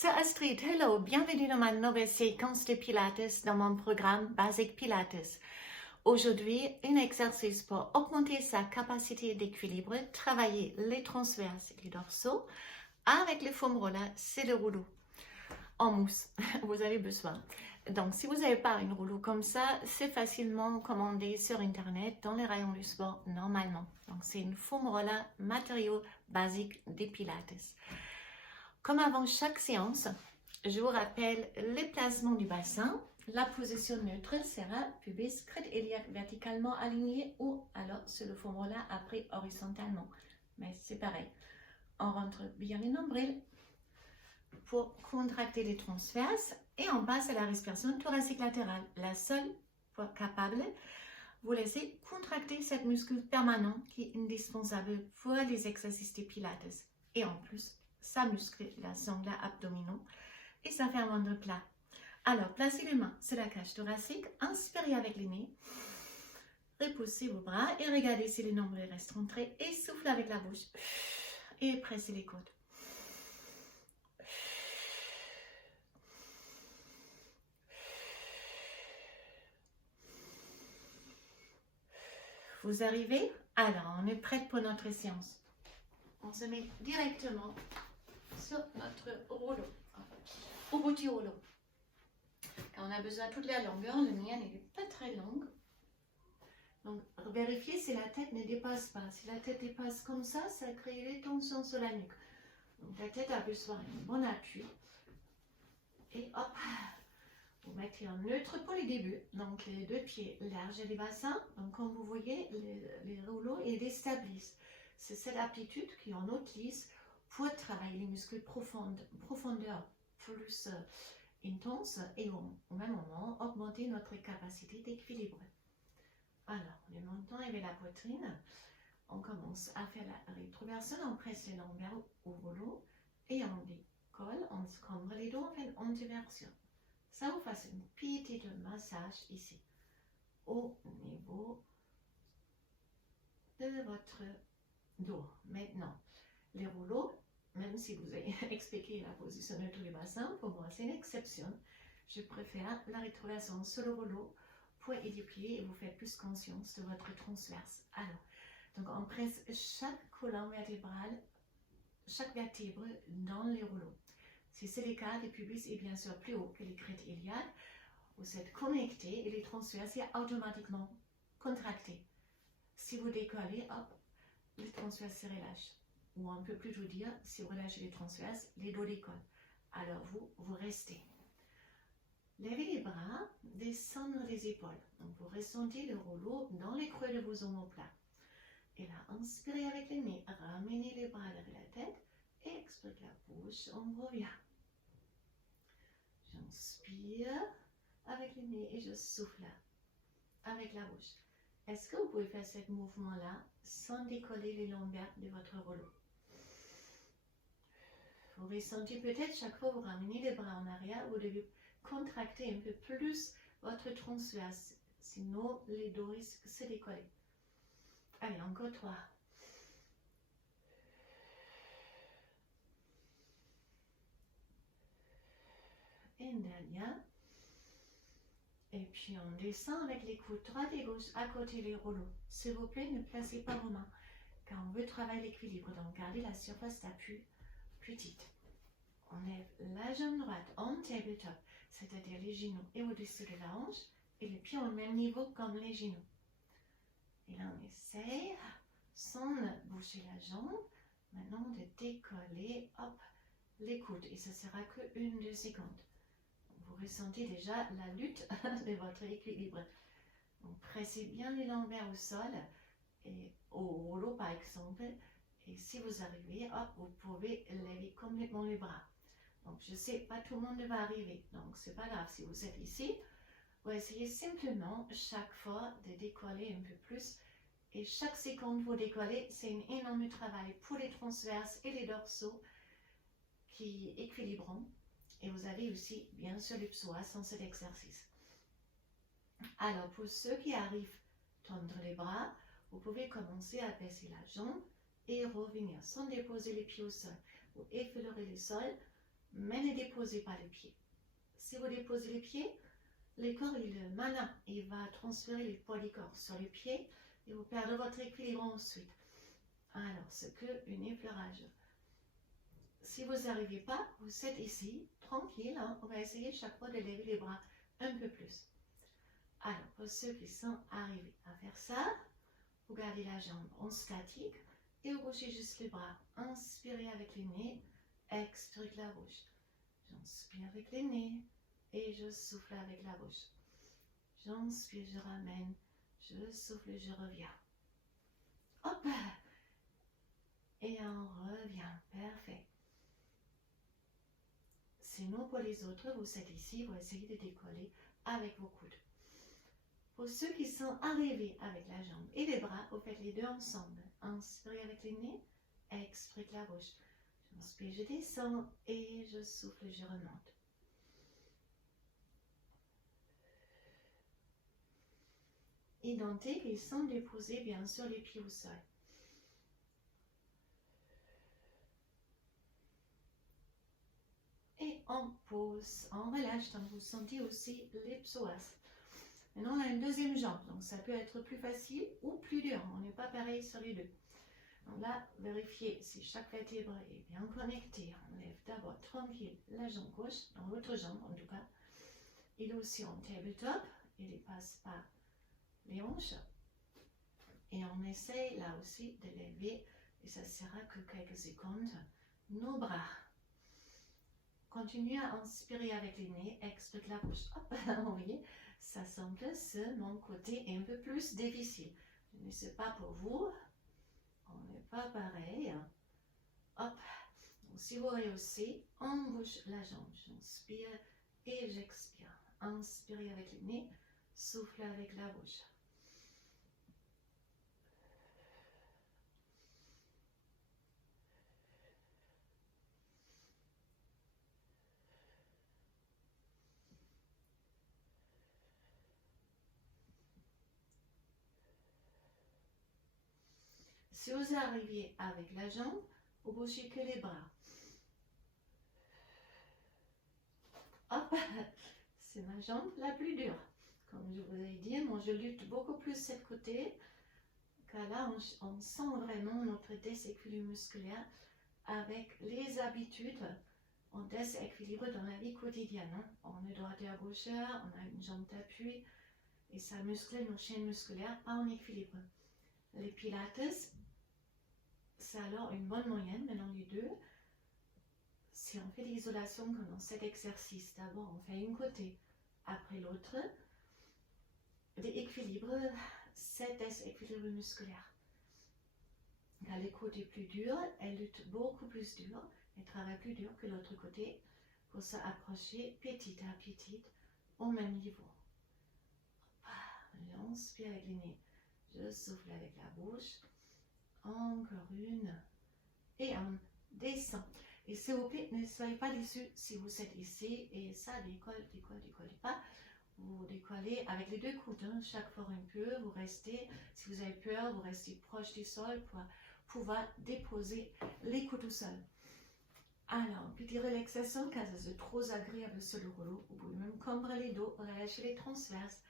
C'est Astrid, hello, bienvenue dans ma nouvelle séquence de Pilates dans mon programme Basic Pilates. Aujourd'hui, un exercice pour augmenter sa capacité d'équilibre, travailler les transverses et les dorsaux avec le foam roller, c'est le rouleau en mousse, vous avez besoin. Donc, si vous n'avez pas un rouleau comme ça, c'est facilement commandé sur Internet dans les rayons du sport normalement. Donc, c'est une foam roller matériau basique des Pilates. Comme avant chaque séance, je vous rappelle les placements du bassin. La position neutre sera pubis, crête iliaque verticalement alignée ou alors sur le foam roller après horizontalement. Mais c'est pareil. On rentre bien les nombrils pour contracter les transverses et on passe à la respiration thoracique latérale. La seule capable, vous laissez contracter cette muscle permanent qui est indispensable pour les exercices de Pilates. Et en plus, ça muscle la sangle abdominaux et ça fait un ventre plat. Alors, placez les mains sur la cage thoracique, inspirez avec les nez, repoussez vos bras et regardez si les nombrils restent rentrés et soufflez avec la bouche et pressez les côtes. Vous arrivez? Alors, on est prêt pour notre séance. On se met directement sur notre rouleau, au petit rouleau. Quand on a besoin de toute la longueur, le mien n'est pas très longue. Donc, vérifiez si la tête ne dépasse pas. Si la tête dépasse comme ça crée des tensions sur la nuque. Donc, la tête a besoin d'un bon appui. Et hop, vous mettez en neutre pour les débuts. Donc, les deux pieds larges des bassins. Donc, comme vous voyez, les rouleaux ils déstabilisent. C'est cette aptitude qu'on utilise pour travailler les muscles profondeur plus intense et au même moment augmenter notre capacité d'équilibre. Alors, on est montant avec la poitrine. On commence à faire la rétroversion, on presse les lombaires au rouleau et on décolle, on se cambre les dos, on fait une antéversion. Ça vous fasse une petite massage ici, au niveau de votre dos. Maintenant, les rouleaux, même si vous avez expliqué la position de tous les bassins, pour moi c'est une exception. Je préfère la rétroversion sur le rouleau pour éduquer et vous faire plus conscience de votre transverse. Alors, donc on presse chaque colonne vertébrale, chaque vertèbre dans les rouleaux. Si c'est le cas, le pubis est bien sûr plus haut que les crêtes iliaques. Vous êtes connecté et les transverses sont automatiquement contractés. Si vous décollez, hop, les transverses se relâchent. Ou on peut plutôt dire, si vous relâchez les transverses, les dos décollent. Alors vous restez. Levez les bras, descendre les épaules. Donc vous ressentez le rouleau dans les creux de vos omoplates. Et là, inspirez avec le nez, ramenez les bras derrière la tête, expirez la bouche, on revient. J'inspire avec le nez et je souffle avec la bouche. Est-ce que vous pouvez faire ce mouvement-là sans décoller les lombaires de votre rouleau? Vous ressentez peut-être chaque fois que vous ramenez les bras en arrière, vous devez contracter un peu plus votre transverse, sinon les dos risquent de se décoller. Allez, encore 3. Et une dernière. Et puis on descend avec les coudes droite et gauche à côté des rouleaux. S'il vous plaît, ne placez pas vos mains, car on veut travailler l'équilibre. Donc gardez la surface d'appui petite. On lève la jambe droite en tabletop, c'est-à-dire les genoux et au-dessus de la hanche, et les pieds au même niveau comme les genoux. Et là on essaye, sans bouger la jambe, maintenant de décoller, hop, les coudes. Et ce sera que 1-2 secondes. Vous ressentez déjà la lutte de votre équilibre. Donc pressez bien les lombaires au sol, et au rouleau par exemple. Et si vous arrivez, hop, vous pouvez lever complètement les bras. Donc je sais, pas tout le monde va arriver. Donc c'est pas grave si vous êtes ici. Vous essayez simplement chaque fois de décoller un peu plus. Et chaque seconde vous décollez, c'est un énorme travail pour les transverses et les dorsaux qui équilibrent. Et vous avez aussi, bien sûr, les psoas dans cet exercice. Alors, pour ceux qui arrivent à tendre les bras, vous pouvez commencer à baisser la jambe et revenir sans déposer les pieds au sol. Vous effleurez le sol mais ne déposez pas les pieds. Si vous déposez les pieds, le corps, le mana, il va transférer les poids du corps sur les pieds et vous perdez votre équilibre ensuite. Alors, c'est qu'un effleurage. Si vous n'arrivez pas, vous êtes ici, tranquille, hein, on va essayer chaque fois de lever les bras un peu plus. Alors, pour ceux qui sont arrivés à faire ça, vous gardez la jambe en statique et vous bougez juste les bras. Inspirez avec le nez, expirez avec la bouche. J'inspire avec le nez et je souffle avec la bouche. J'inspire, je ramène, je souffle, je reviens. Hop! Et on revient. Parfait. Sinon, pour les autres, vous êtes ici, vous essayez de décoller avec vos coudes. Pour ceux qui sont arrivés avec la jambe et les bras, vous faites les deux ensemble. Inspirez avec le nez, expirez avec la bouche. J'inspire, je descends et je souffle, je remonte. Identique et sans déposer bien sûr les pieds au sol. Et on pose, on relâche, donc vous sentez aussi les psoas. Maintenant, on a une deuxième jambe, donc ça peut être plus facile ou plus dur. On n'est pas pareil sur les deux. Donc là, vérifiez si chaque vertèbre est bien connectée. On lève d'abord tranquille la jambe gauche, dans l'autre jambe en tout cas. Il est aussi en tabletop, il ne passe pas les hanches. Et on essaye là aussi de lever, et ça sera que quelques secondes, nos bras. Continuez à inspirer avec les nez, expirez la bouche. Hop, vous voyez, ça semble c'est mon côté un peu plus difficile. Je ne sais pas pour vous, on n'est pas pareil. Hop, donc si vous réussissez, on bouge la jambe. J'inspire et j'expire. Inspirez avec le nez, soufflez avec la bouche. Si vous arrivez avec la jambe, vous bougez que les bras. Hop, c'est ma jambe la plus dure. Comme je vous ai dit, moi je lutte beaucoup plus de ce côté, car là on sent vraiment notre déséquilibre musculaire avec les habitudes. On déséquilibre dans la vie quotidienne. Hein. On est droitier à gaucheur, on a une jambe d'appui et ça muscle nos chaînes musculaires, pas en équilibre. Les pilates, c'est alors une bonne moyenne, maintenant les deux. Si on fait l'isolation pendant cet exercice, d'abord on fait un côté, après l'autre, l'équilibre, c'est déséquilibre musculaire. Car le côté plus dur, elle lutte beaucoup plus dur, elle travaille plus dur que l'autre côté pour s'approcher petit à petit au même niveau. J'inspire avec le nez, je souffle avec la bouche, encore une, et on descend. Et s'il vous plaît, ne soyez pas déçus si vous êtes ici et ça décolle pas. Vous décollez avec les deux coudes, hein, chaque fois un peu, vous restez, si vous avez peur, vous restez proche du sol pour pouvoir déposer les coudes au sol. Alors, petite relaxation, car c'est trop agréable sur le rouleau. Vous pouvez même combrer les dos, relâcher les transverses,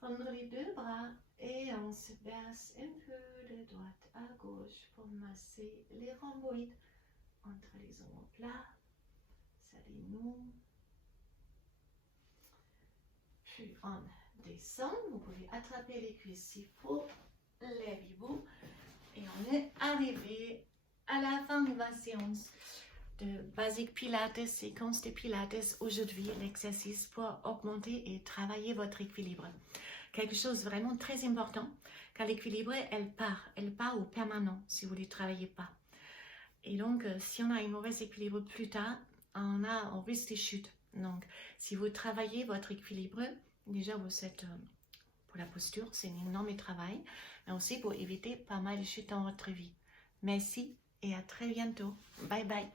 prendre les deux bras et on se berce un peu de droite à gauche pour masser les rhomboïdes entre les omoplates. Salut-nous. Puis on descend, vous pouvez attraper les cuisses s'il faut, levez-vous et on est arrivé à la fin de ma séance de Basic Pilates, séquence de Pilates. Aujourd'hui, l'exercice pour augmenter et travailler votre équilibre. Quelque chose vraiment très important, car l'équilibre, elle part au permanent si vous ne travaillez pas. Et donc, si on a un mauvais équilibre plus tard, on risque des chutes. Donc, si vous travaillez votre équilibre, déjà vous êtes, pour la posture, c'est un énorme travail, mais aussi pour éviter pas mal de chutes dans votre vie. Merci et à très bientôt. Bye bye.